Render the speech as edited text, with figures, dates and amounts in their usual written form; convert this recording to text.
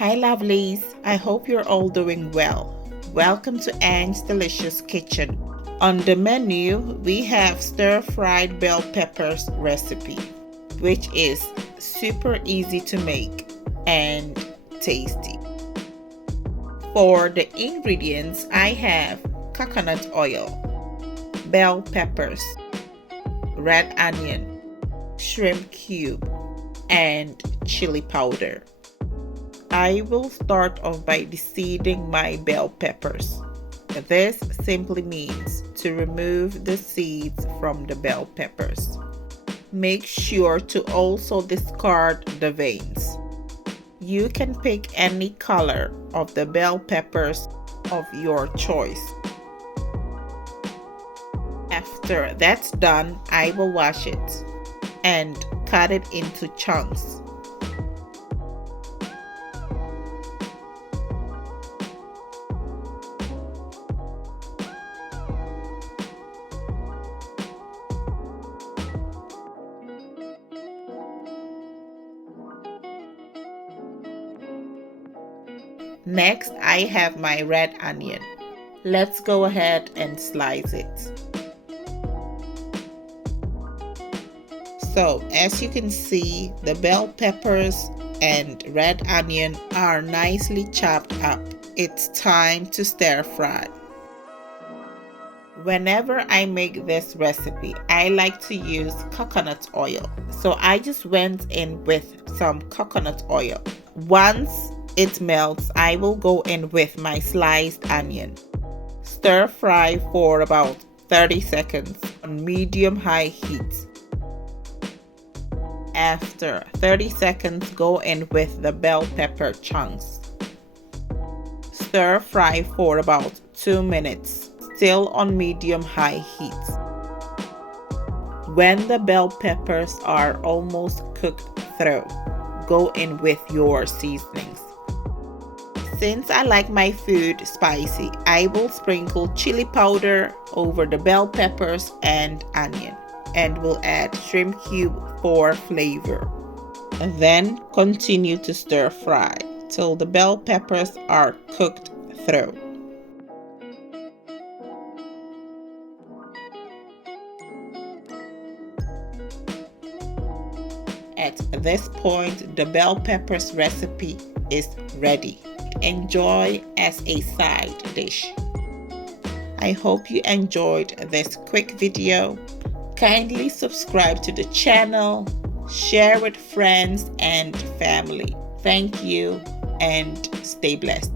Hi lovelies, I hope you're all doing well. Welcome to Anne's Delicious Kitchen. On the menu, we have stir-fried bell peppers recipe, which is super easy to make and tasty. For the ingredients, I have coconut oil, bell peppers, red onion, shrimp cube, and chili powder. I will start off by deseeding my bell peppers. This simply means to remove the seeds from the bell peppers. Make sure to also discard the veins. You can pick any color of the bell peppers of your choice. After that's done, I will wash it and cut it into chunks. Next, I have my red onion. Let's go ahead and slice it. So, as you can see, the bell peppers and red onion are nicely chopped up. It's time to stir fry. Whenever I make this recipe, I like to use coconut oil. So I just went in with some coconut oil. Once it melts, I will go in with my sliced onion. Stir fry for about 30 seconds on medium-high heat. After 30 seconds, go in with the bell pepper chunks. Stir fry for about 2 minutes, still on medium-high heat. When the bell peppers are almost cooked through, go in with your seasonings. Since I like my food spicy, I will sprinkle chili powder over the bell peppers and onion, and will add shrimp cube for flavor. And then continue to stir fry till the bell peppers are cooked through. At this point, the bell peppers recipe is ready. Enjoy as a side dish. I hope you enjoyed this quick video. Kindly subscribe to the channel, share with friends and family. Thank you and stay blessed.